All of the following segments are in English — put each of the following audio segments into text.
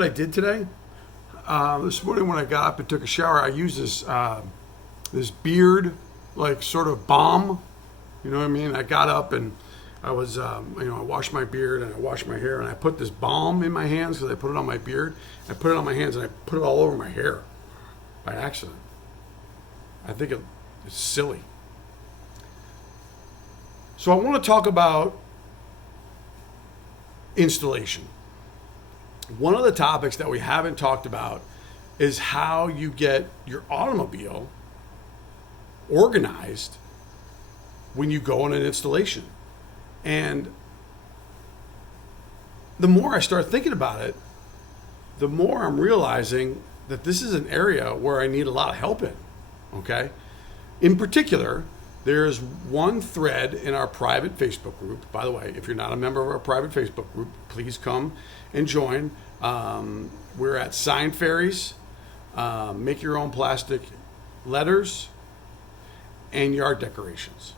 what I did today? This morning when I got up and took a shower, I used this beard, like sort of balm. You know what I mean? I got up and I was, I washed my beard and I washed my hair and I put this balm in my hands because I put it on my beard. I put it on my hands and I put it all over my hair by accident. I think it's silly. So I want to talk about installation. One of the topics that we haven't talked about is how you get your automobile organized when you go on an installation. And the more I start thinking about it, the more I'm realizing that this is an area where I need a lot of help in, okay? In particular, there's one thread in our private Facebook group. By the way, if you're not a member of our private Facebook group, please come and join. We're at Sign Fairies, make your own plastic letters and yard decorations.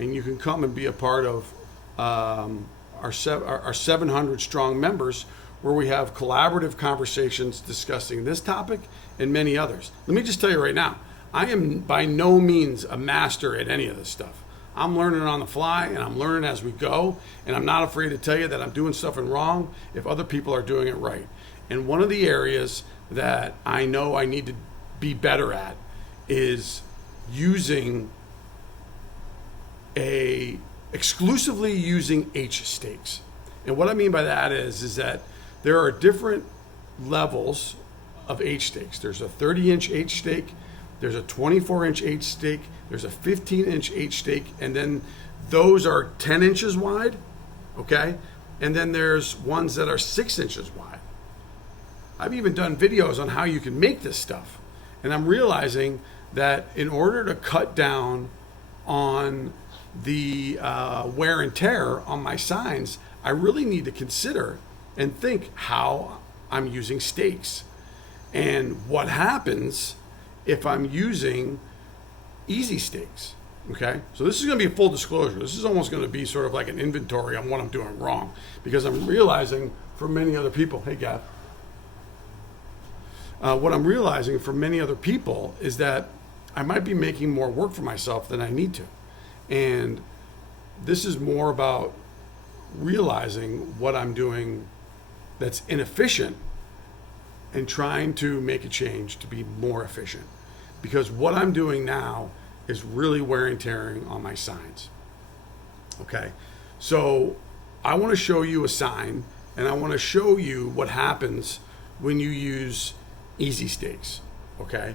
And you can come and be a part of our 700 strong members, where we have collaborative conversations discussing this topic and many others. Let me just tell you right now, I am by no means a master at any of this stuff. I'm learning on the fly and I'm learning as we go, and I'm not afraid to tell you that I'm doing something wrong if other people are doing it right. And one of the areas that I know I need to be better at is exclusively using H stakes. And what I mean by that is that there are different levels of H stakes. There's a 30-inch H stake, there's a 24-inch H stake, there's a 15-inch H stake, and then those are 10 inches wide, okay? And then there's ones that are 6 inches wide. I've even done videos on how you can make this stuff. And I'm realizing that in order to cut down on the wear and tear on my signs, I really need to consider and think how I'm using stakes and what happens if I'm using easy stakes. Okay, so this is going to be a full disclosure. This is almost going to be sort of like an inventory on what I'm doing wrong, because I'm realizing for many other people, hey Gav, what I'm realizing for many other people is that I might be making more work for myself than I need to. And this is more about realizing what I'm doing that's inefficient and trying to make a change to be more efficient. Because what I'm doing now is really wearing and tearing on my signs. Okay, so I want to show you a sign, and I want to show you what happens when you use easy stakes, okay,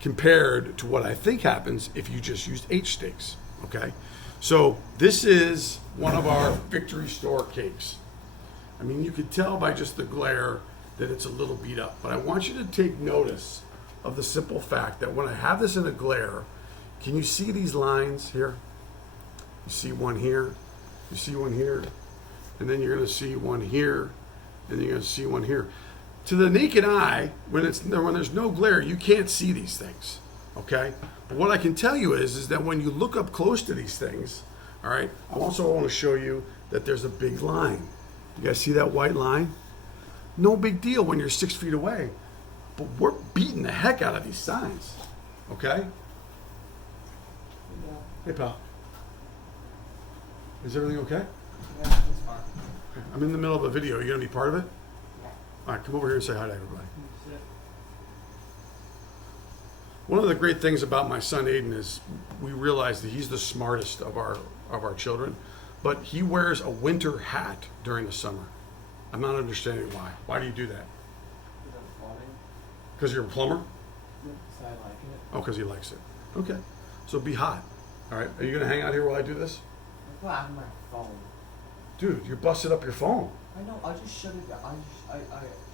compared to what I think happens if you just used H stakes. Okay, so this is one of our Victory Store cakes. I mean, you could tell by just the glare that it's a little beat up, but I want you to take notice of the simple fact that when I have this in a glare, can you see these lines here? You see one here, you see one here, and then you're going to see one here, and then you're going to see one here. To the naked eye, when there's no glare, you can't see these things, okay? But what I can tell you is that when you look up close to these things, all right, I also want to show you that there's a big line. You guys see that white line? No big deal when you're 6 feet away, but we're beating the heck out of these signs, okay? Yeah. Hey, pal. Is everything okay? Yeah, it's fine. I'm in the middle of a video. Are you going to be part of it? Yeah. All right, come over here and say hi to everybody. One of the great things about my son Aiden is we realize that he's the smartest of our children, but he wears a winter hat during the summer. I'm not understanding why. Why do you do that? Because I'm plumbing. Because you're a plumber? Because I like it. Oh, because he likes it. Okay. So be hot. All right. Are you going to hang out here while I do this? I thought I have my phone. Dude, you busted up your phone. I know. I just shut it. I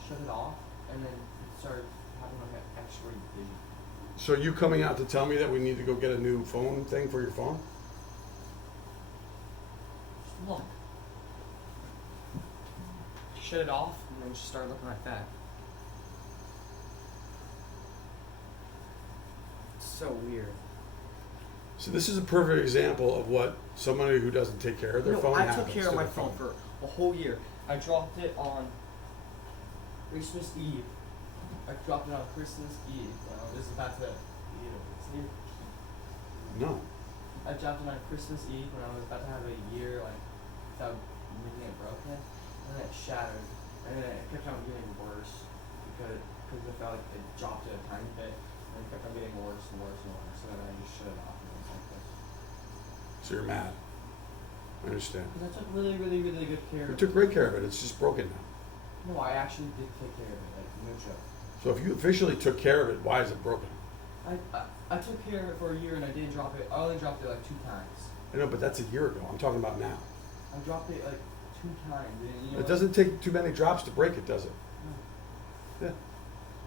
shut it off, and then it started having like an X-ray vision. So you coming out to tell me that we need to go get a new phone thing for your phone? Just look. Shut it off, and then just started looking like that. It's so weird. So this is a perfect example of what somebody who doesn't take care of their phone I happens took care to of my their phone for a whole year. I dropped it on Christmas Eve. I dropped it on Christmas Eve when I was about to. No. I dropped it on Christmas Eve when I was about to have a year like without making it broken, and then it shattered, and then it kept on getting worse because I felt like it dropped it a tiny bit, and it kept on getting worse and worse and worse. So then I just shut it off and it was like this. So you're mad. I understand. Because I took really, really, really good care You of took it. great care of it. It's just broken now. No, I actually did take care of it, like no joke. So if you officially took care of it, why is it broken? I took care of it for a year and I didn't drop it. I only dropped it like 2 times. I know, but that's a year ago. I'm talking about now. I dropped it like 2 times. And you know It what? doesn't take too many drops to break it, does it? No, Yeah.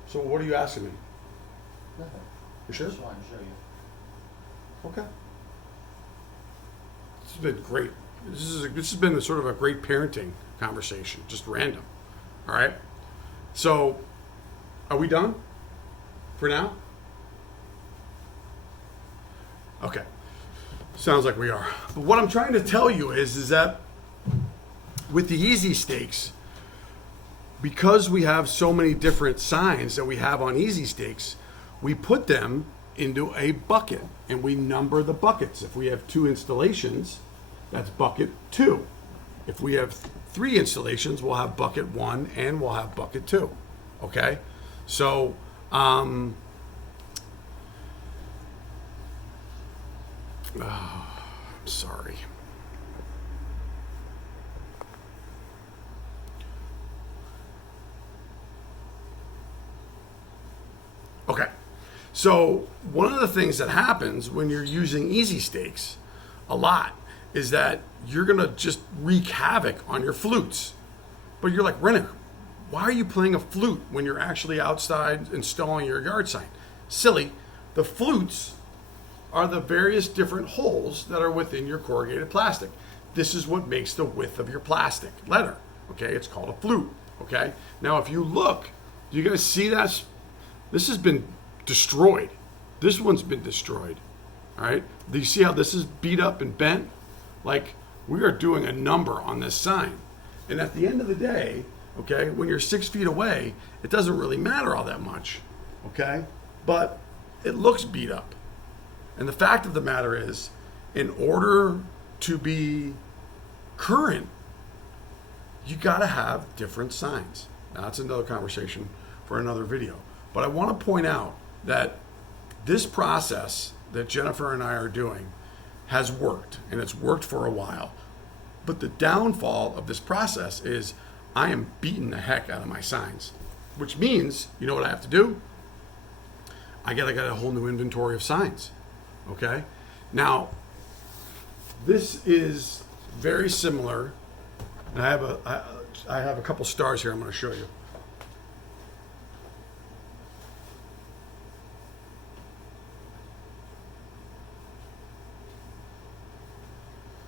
So what are you asking me? nothing. You sure? I just wanted to show you. Okay. This has been great. This has been a sort of a great parenting conversation, just random. All right. So, are we done for now? Okay. Sounds like we are. But what I'm trying to tell you is that with the easy stakes, because we have so many different signs that we have on easy stakes, we put them into a bucket and we number the buckets. If we have 2 installations, that's bucket 2. If we have 3 installations, we'll have bucket 1 and we'll have bucket 2. Okay? So, I'm sorry. Okay. So one of the things that happens when you're using easy stakes a lot is that you're going to just wreak havoc on your flutes. But you're like, Renner, why are you playing a flute when you're actually outside installing your yard sign? Silly. The flutes are the various different holes that are within your corrugated plastic. This is what makes the width of your plastic letter. Okay, it's called a flute. Okay, now if you look, you guys see that? This has been destroyed. This one's been destroyed. All right, do you see how this is beat up and bent? Like, we are doing a number on this sign. And at the end of the day, okay, when you're 6 feet away, it doesn't really matter all that much. Okay, but it looks beat up. And the fact of the matter is, in order to be current, you got to have different signs. Now, that's another conversation for another video. But I want to point out that this process that Jennifer and I are doing has worked, and it's worked for a while. But the downfall of this process is I am beating the heck out of my signs, which means, you know what I have to do? I got to get a whole new inventory of signs. Okay? Now, this is very similar. I have a couple stars here I'm going to show you.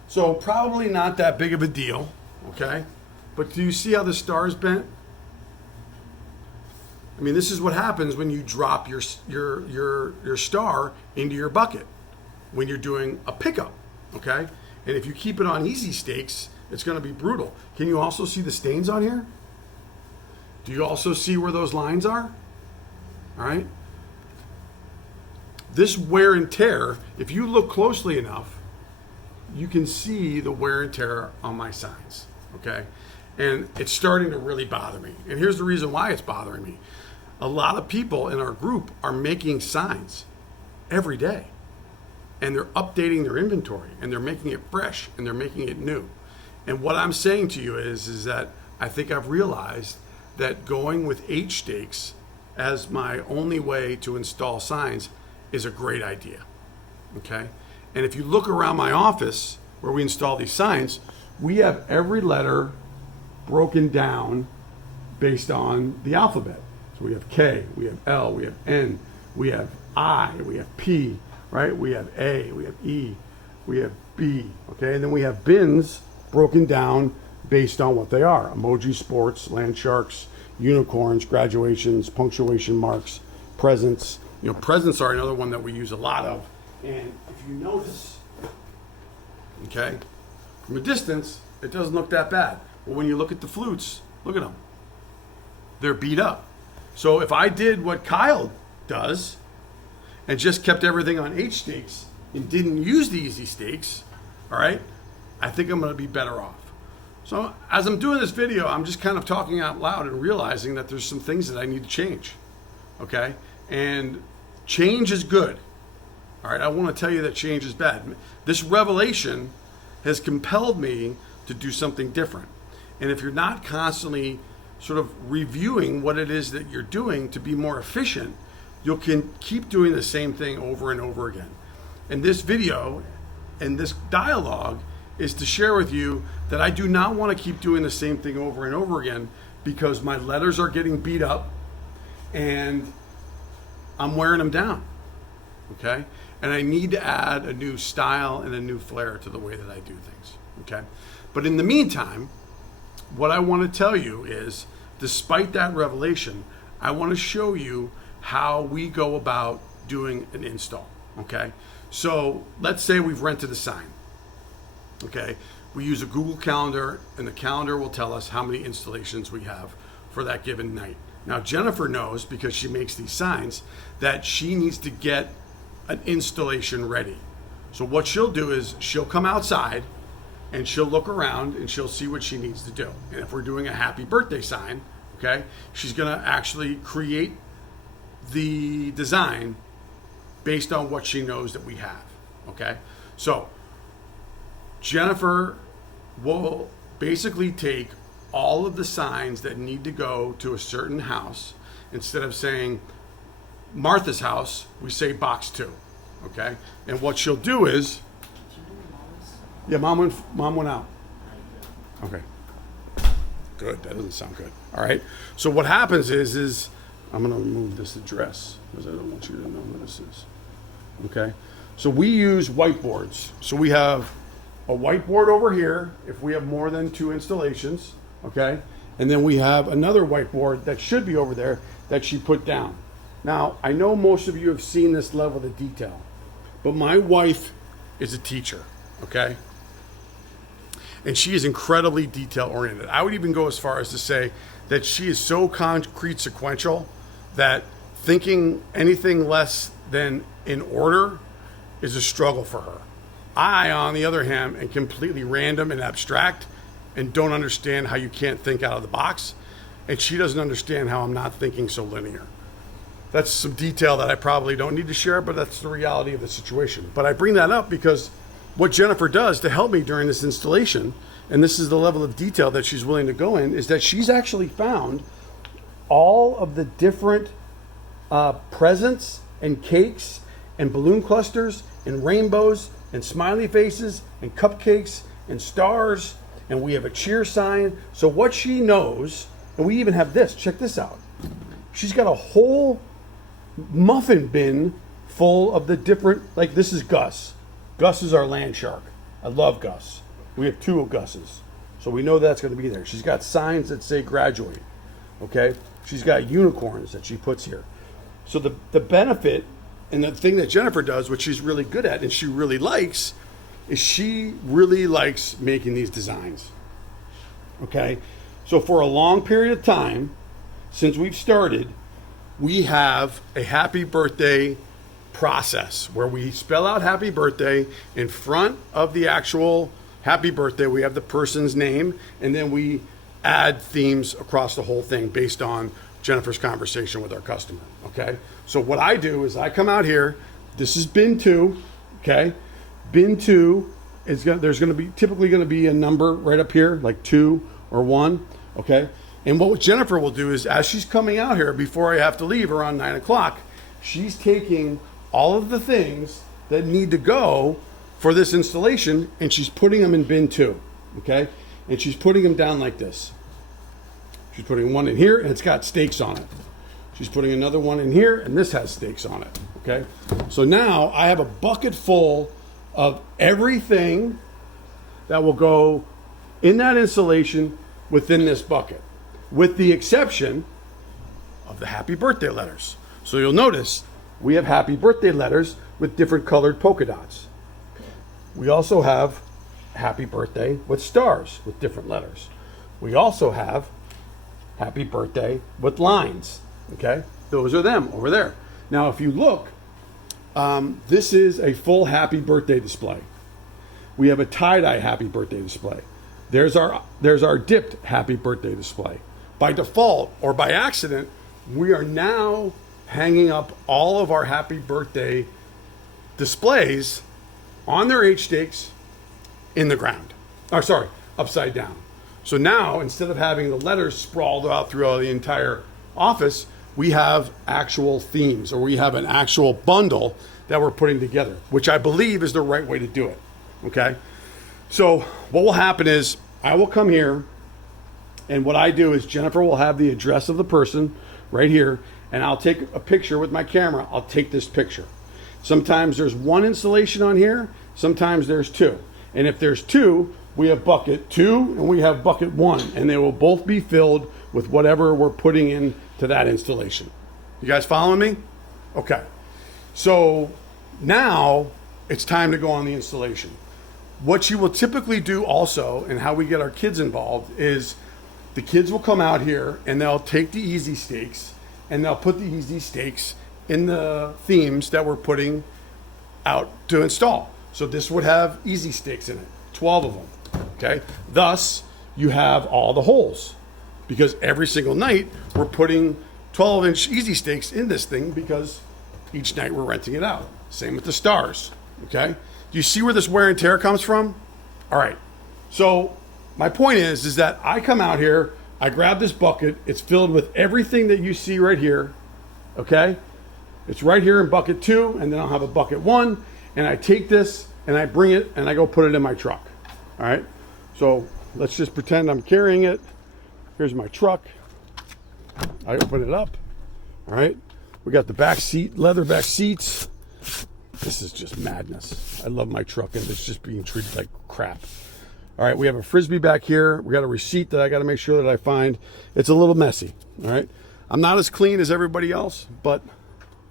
So probably not that big of a deal, okay? But do you see how the star is bent? I mean, this is what happens when you drop your star into your bucket when you're doing a pickup, okay? And if you keep it on easy stakes, it's going to be brutal. Can you also see the stains on here? Do you also see where those lines are? All right? This wear and tear, if you look closely enough, you can see the wear and tear on my signs, okay? And it's starting to really bother me. And here's the reason why it's bothering me. A lot of people in our group are making signs every day. And they're updating their inventory, and they're making it fresh, and they're making it new. And what I'm saying to you is that I think I've realized that going with H stakes as my only way to install signs is a great idea, okay? And if you look around my office where we install these signs, we have every letter broken down based on the alphabet. So we have K, we have L, we have N, we have I, we have P, right? We have A, we have E, we have B, okay? And then we have bins broken down based on what they are. Emoji sports, land sharks, unicorns, graduations, punctuation marks, presents. You know, presents are another one that we use a lot of. And if you notice, okay, from a distance, it doesn't look that bad. But when you look at the flutes, look at them. they're beat up. So if I did what Kyle does and just kept everything on H stakes and didn't use the easy stakes, all right, I think I'm going to be better off. So as I'm doing this video, I'm just kind of talking out loud and realizing that there's some things that I need to change, okay? And change is good, all right? I want to tell you that change is bad. This revelation has compelled me to do something different. And if you're not constantly sort of reviewing what it is that you're doing to be more efficient, you can keep doing the same thing over and over again. And this video and this dialogue is to share with you that I do not want to keep doing the same thing over and over again, because my letters are getting beat up and I'm wearing them down, okay? And I need to add a new style and a new flair to the way that I do things, okay? But in the meantime, what I want to tell you is, despite that revelation, I want to show you how we go about doing an install, okay? So let's say we've rented a sign, okay? We use a Google Calendar, and the calendar will tell us how many installations we have for that given night. Now, Jennifer knows, because she makes these signs, that she needs to get an installation ready. So what she'll do is she'll come outside and she'll look around and she'll see what she needs to do. And if we're doing a happy birthday sign, okay, she's gonna actually create the design based on what she knows that we have, okay? So Jennifer will basically take all of the signs that need to go to a certain house. Instead of saying Martha's house, we say box 2, okay? And what she'll do is, yeah, mom went out. Okay. Good. That doesn't sound good. All right. So what happens is I'm going to remove this address because I don't want you to know who this is. Okay. So we use whiteboards. So we have a whiteboard over here if we have more than 2 installations. Okay. And then we have another whiteboard that should be over there that she put down. Now, I know most of you have seen this level of detail, but my wife is a teacher. Okay. And she is incredibly detail oriented. I would even go as far as to say that she is so concrete sequential that thinking anything less than in order is a struggle for her. I, on the other hand, am completely random and abstract and don't understand how you can't think out of the box. And she doesn't understand how I'm not thinking so linear. That's some detail that I probably don't need to share, but that's the reality of the situation. But I bring that up because what Jennifer does to help me during this installation, and this is the level of detail that she's willing to go in, is that she's actually found all of the different presents and cakes and balloon clusters and rainbows and smiley faces and cupcakes and stars, and we have a cheer sign. So what she knows, and we even have this, check this out. She's got a whole muffin bin full of the different, like this is Gus. Gus is our land shark. I love Gus. We have 2 of Gus's. So we know that's going to be there. She's got signs that say graduate. Okay? She's got unicorns that she puts here. So the benefit and the thing that Jennifer does, which she's really good at and she really likes, is she really likes making these designs. Okay? So for a long period of time, since we've started, we have a happy birthday process where we spell out happy birthday in front of the actual happy birthday. We have the person's name, and then we add themes across the whole thing based on Jennifer's conversation with our customer. Okay. So what I do is I come out here. This is bin 2. Okay. Bin 2 is there's going to be typically going to be a number right up here, like 2 or 1. Okay. And what Jennifer will do is, as she's coming out here before I have to leave around 9 o'clock, she's taking all of the things that need to go for this installation, and she's putting them in bin 2, okay? And she's putting them down like this. She's putting one in here, and it's got stakes on it. She's putting another one in here, and this has stakes on it, okay? So now I have a bucket full of everything that will go in that installation within this bucket, with the exception of the happy birthday letters. So you'll notice we have happy birthday letters with different colored polka dots. We also have happy birthday with stars with different letters. We also have happy birthday with lines. Okay, those are them over there. Now, if you look, this is a full happy birthday display. We have a tie-dye happy birthday display. There's our dipped happy birthday display. By default or by accident, we are now hanging up all of our happy birthday displays on their H stakes in the ground. Upside down. So now, instead of having the letters sprawled out throughout the entire office, we have actual themes, or we have an actual bundle that we're putting together, which I believe is the right way to do it. Okay? So what will happen is I will come here, and what I do is Jennifer will have the address of the person right here, and I'll take a picture with my camera. I'll take this picture. Sometimes there's one installation on here, sometimes there's two. And if there's two, we have bucket 2 and we have bucket 1, and they will both be filled with whatever we're putting in to that installation. You guys following me? Okay. So now it's time to go on the installation. What you will typically do also, and how we get our kids involved, is the kids will come out here and they'll take the easy stakes and they'll put the easy stakes in the themes that we're putting out to install. So this would have easy stakes in it, 12 of them. Okay, thus you have all the holes, because every single night we're putting 12-inch easy stakes in this thing, because each night we're renting it out. Same with the stars. Okay, do you see where this wear and tear comes from? All right, so my point is that I come out here, I grab this bucket, it's filled with everything that you see right here. Okay, it's right here in bucket 2, and then I'll have a bucket 1, and I take this and I bring it and I go put it in my truck. All right, so let's just pretend I'm carrying it. Here's my truck. I open it up. All right, we got the back seat, leather back seats. This is just madness. I love my truck, and it's just being treated like crap. All right, we have a Frisbee back here. We got a receipt that I got to make sure that I find. It's a little messy. All right, I'm not as clean as everybody else, but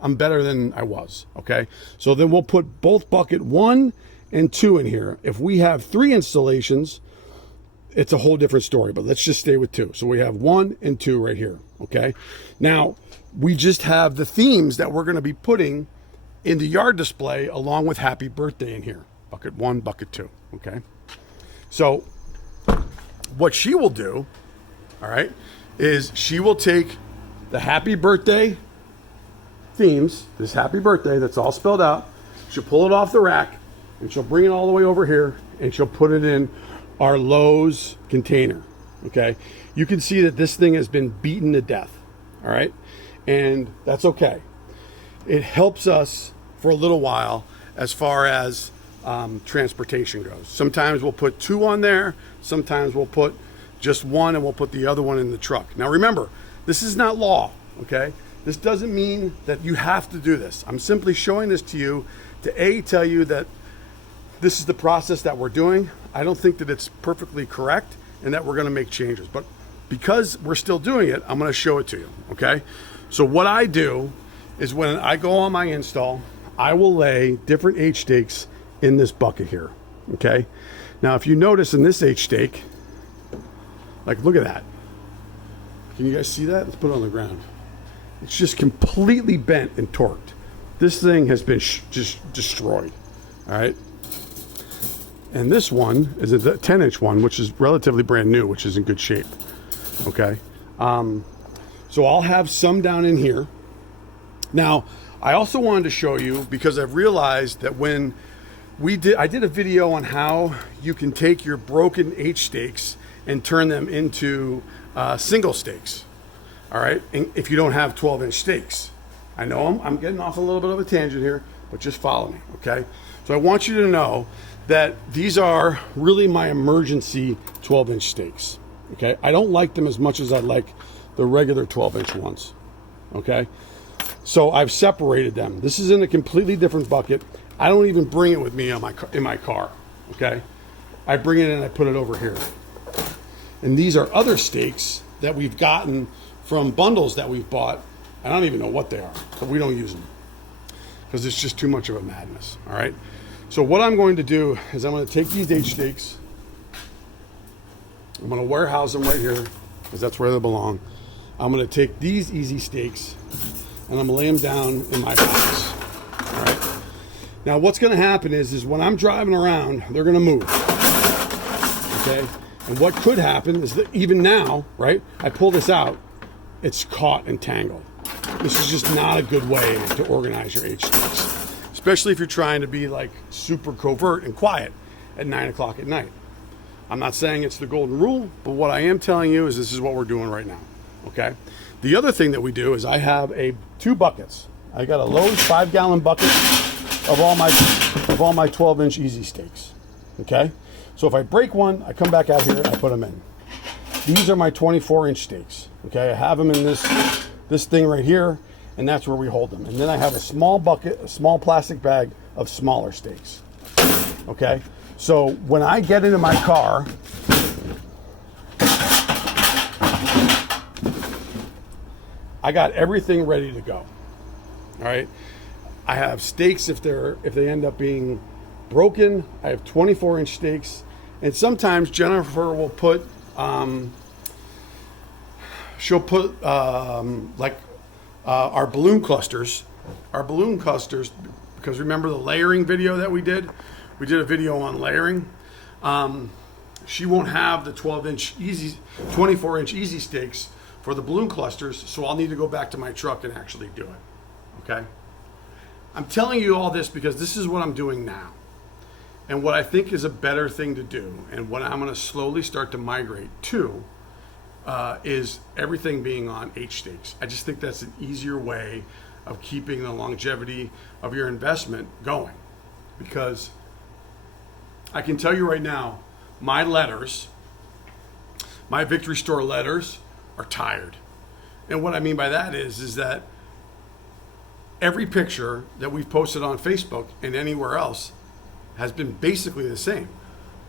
I'm better than I was. Okay, so then we'll put both bucket 1 and 2 in here. If we have 3 installations, it's a whole different story, but let's just stay with 2. So we have 1 and 2 right here. Okay, now we just have the themes that we're going to be putting in the yard display along with happy birthday in here. Bucket 1, bucket 2. Okay, so what she will do, all right, is she will take the happy birthday themes, this happy birthday that's all spelled out, she'll pull it off the rack, and she'll bring it all the way over here, and she'll put it in our Lowe's container. Okay, you can see that this thing has been beaten to death. All right, and that's okay. It helps us for a little while as far as transportation goes. Sometimes we'll put 2 on there, sometimes we'll put just 1, and we'll put the other one in the truck. Now remember, this is not law. Okay, this doesn't mean that you have to do this. I'm simply showing this to you to tell you that this is the process that we're doing. I don't think that it's perfectly correct and that we're going to make changes, but because we're still doing it, I'm going to show it to you. Okay, so what I do is when I go on my install, I will lay different H stakes in this bucket here. Okay, now if you notice in this H stake, like look at that. Can you guys see that? Let's put it on the ground. It's just completely bent and torqued. This thing has been just destroyed. All right. And this one is a 10-inch one, which is relatively brand new, which is in good shape. Okay. So I'll have some down in here. Now, I also wanted to show you, because I've realized that when I did a video on how you can take your broken H stakes and turn them into single stakes. All right. And if you don't have 12-inch stakes, I know I'm getting off a little bit of a tangent here, but just follow me. Okay. So I want you to know that these are really my emergency 12-inch stakes. Okay, I don't like them as much as I like the regular 12-inch ones. Okay, so I've separated them. This is in a completely different bucket. I don't even bring it with me in my car. Okay, I bring it and I put it over here. And these are other stakes that we've gotten from bundles that we've bought. I don't even know what they are, but we don't use them because it's just too much of a madness. All right. So what I'm going to do is I'm going to take these H stakes, I'm going to warehouse them right here, because that's where they belong. I'm going to take these easy steaks and I'm going to lay them down in my box. All right. Now, what's going to happen is when I'm driving around, they're going to move. Okay. And what could happen is that even now, right, I pull this out, it's caught and tangled. This is just not a good way to organize your H steaks, especially if you're trying to be like super covert and quiet at 9 o'clock at night. I'm not saying it's the golden rule, but what I am telling you is this is what we're doing right now. Okay. The other thing that we do is I have two buckets. I got a Lowe's 5-gallon bucket of all my 12-inch easy steaks. Okay. So if I break one, I come back out here and I put them in. These are my 24-inch steaks. Okay. I have them in this thing right here, and that's where we hold them. And then I have a small bucket, a small plastic bag of smaller steaks. Okay. So when I get into my car, I got everything ready to go. All right. I have steaks if they end up being broken. I have 24-inch steaks, and sometimes Jennifer will put our balloon clusters, because remember the layering video that we did? We did a video on layering. She won't have the 24-inch easy steaks for the balloon clusters, so I'll need to go back to my truck and actually do it. Okay? I'm telling you all this because this is what I'm doing now. And what I think is a better thing to do, and what I'm going to slowly start to migrate to, is everything being on H steaks. I just think that's an easier way of keeping the longevity of your investment going. Because I can tell you right now, my Victory Store letters are tired. And what I mean by that is that every picture that we've posted on Facebook and anywhere else has been basically the same.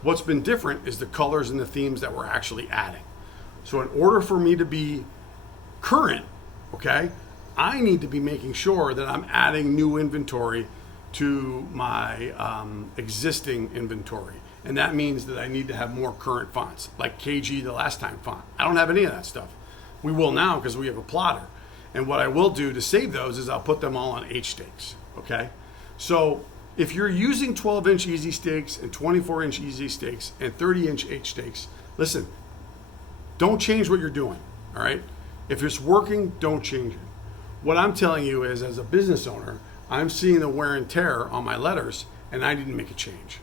What's been different is the colors and the themes that we're actually adding. So in order for me to be current, okay, I need to be making sure that I'm adding new inventory to my existing inventory. And that means that I need to have more current fonts, like KG, the last time font. I don't have any of that stuff. We will now because we have a plotter. And what I will do to save those is I'll put them all on H steaks, okay? So if you're using 12-inch easy steaks and 24-inch easy steaks and 30-inch H steaks, listen, don't change what you're doing, all right? If it's working, don't change it. What I'm telling you is, as a business owner, I'm seeing the wear and tear on my letters, and I didn't make a change.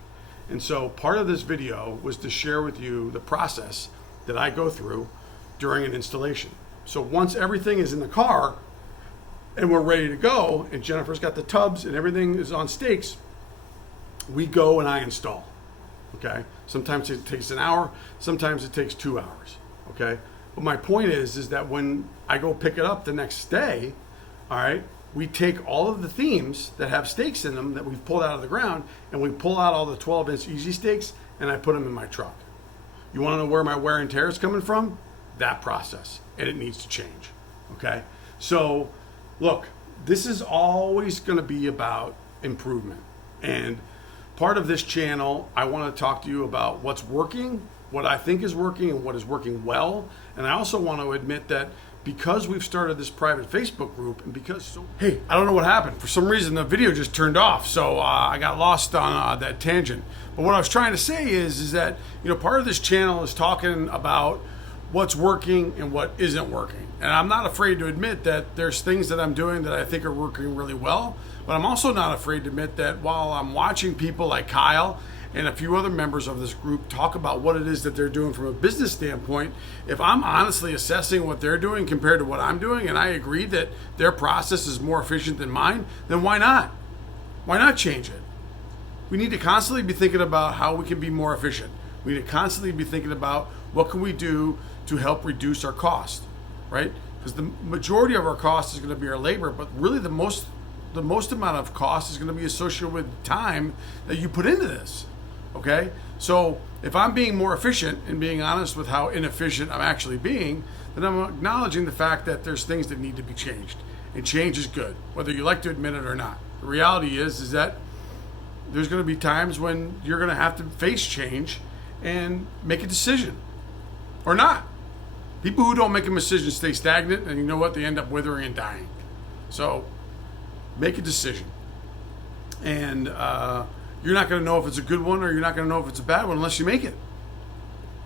And so part of this video was to share with you the process that I go through during an installation. So once everything is in the car and we're ready to go, and Jennifer's got the tubs and everything is on steaks, we go and I install. Okay? Sometimes it takes an hour, sometimes it takes 2 hours. Okay? But my point is that when I go pick it up the next day, all right, we take all of the themes that have steaks in them that we've pulled out of the ground, and we pull out all the 12-inch easy steaks, and I put them in my truck. You want to know where my wear and tear is coming from? That process, and it needs to change. Okay? So, look, this is always going to be about improvement. And part of this channel, I want to talk to you about what's working, what I think is working, and what is working well. And I also want to admit that because we've started this private Facebook group, and hey, I don't know what happened. For some reason, the video just turned off, so I got lost on that tangent. But what I was trying to say is that, part of this channel is talking about what's working and what isn't working. And I'm not afraid to admit that there's things that I'm doing that I think are working really well, but I'm also not afraid to admit that while I'm watching people like Kyle and a few other members of this group talk about what it is that they're doing from a business standpoint, if I'm honestly assessing what they're doing compared to what I'm doing, and I agree that their process is more efficient than mine, then why not? Why not change it? We need to constantly be thinking about how we can be more efficient. We need to constantly be thinking about what can we do to help reduce our cost, right? Because the majority of our cost is going to be our labor, but really the most amount of cost is going to be associated with time that you put into this. Okay? So if I'm being more efficient and being honest with how inefficient I'm actually being, then I'm acknowledging the fact that there's things that need to be changed. And change is good, whether you like to admit it or not. The reality is that there's going to be times when you're going to have to face change and make a decision. Or not. People who don't make a decision stay stagnant, and you know what? They end up withering and dying. So make a decision. And you're not going to know if it's a good one or you're not going to know if it's a bad one unless you make it.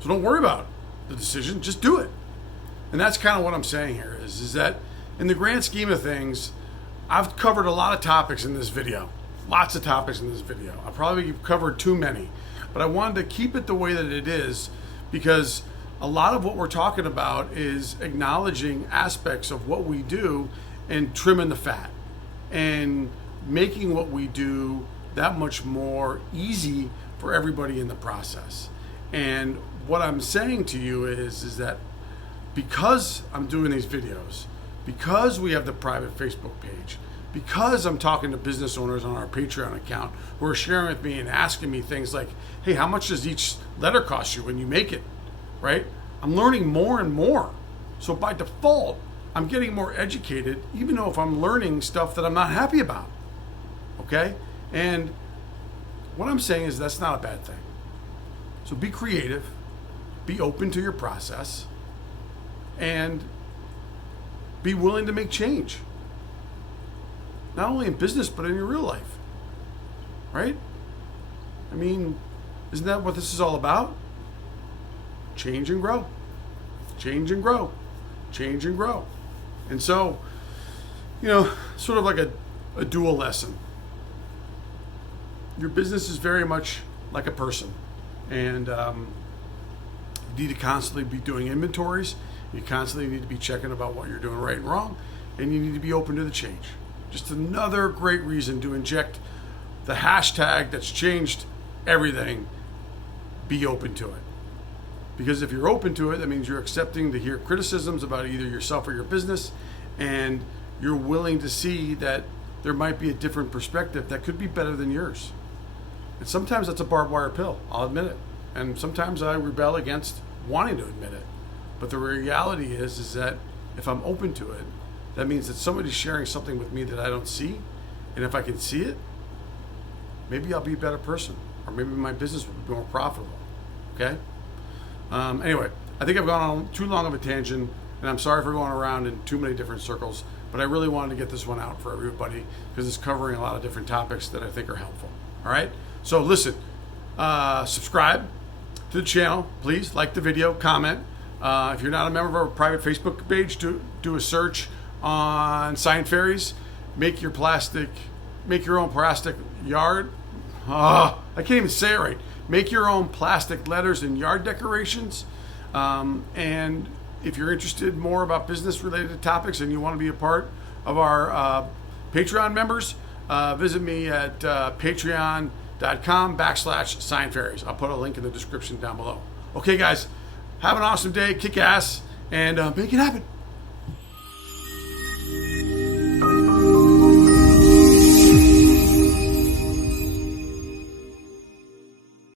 So don't worry about the decision. Just do it. And that's kind of what I'm saying here is that in the grand scheme of things, I've covered a lot of topics in this video. Lots of topics in this video. I probably covered too many. But I wanted to keep it the way that it is because a lot of what we're talking about is acknowledging aspects of what we do and trimming the fat and making what we do that much more easy for everybody in the process. And what I'm saying to you is that because I'm doing these videos, because we have the private Facebook page, because I'm talking to business owners on our Patreon account who are sharing with me and asking me things like, hey, how much does each letter cost you when you make it, right? I'm learning more and more. So by default, I'm getting more educated, even though if I'm learning stuff that I'm not happy about, okay? And what I'm saying is that's not a bad thing. So be creative, be open to your process, and be willing to make change. Not only in business, but in your real life, right? I mean, isn't that what this is all about? Change and grow. Change and grow. Change and grow. And so, sort of like a dual lesson. Your business is very much like a person. And you need to constantly be doing inventories. You constantly need to be checking about what you're doing right and wrong. And you need to be open to the change. Just another great reason to inject the hashtag that's changed everything. Be open to it. Because if you're open to it, that means you're accepting to hear criticisms about either yourself or your business, and you're willing to see that there might be a different perspective that could be better than yours. And sometimes that's a barbed wire pill, I'll admit it. And sometimes I rebel against wanting to admit it. But the reality is that if I'm open to it, that means that somebody's sharing something with me that I don't see. And if I can see it, maybe I'll be a better person. Or maybe my business will be more profitable. Okay? Anyway, I think I've gone on too long of a tangent, and I'm sorry for going around in too many different circles, but I really wanted to get this one out for everybody because it's covering a lot of different topics that I think are helpful. All right? So listen, subscribe to the channel. Please like the video, comment. If you're not a member of our private Facebook page, do a search on Sign Fairies. Make your own plastic yard. I can't even say it right. Make your own plastic letters and yard decorations. And if you're interested more about business related topics and you want to be a part of our Patreon members, visit me at patreon.com/Sign Fairies. I'll put a link in the description down below. Okay, guys, have an awesome day, kick ass, and make it happen.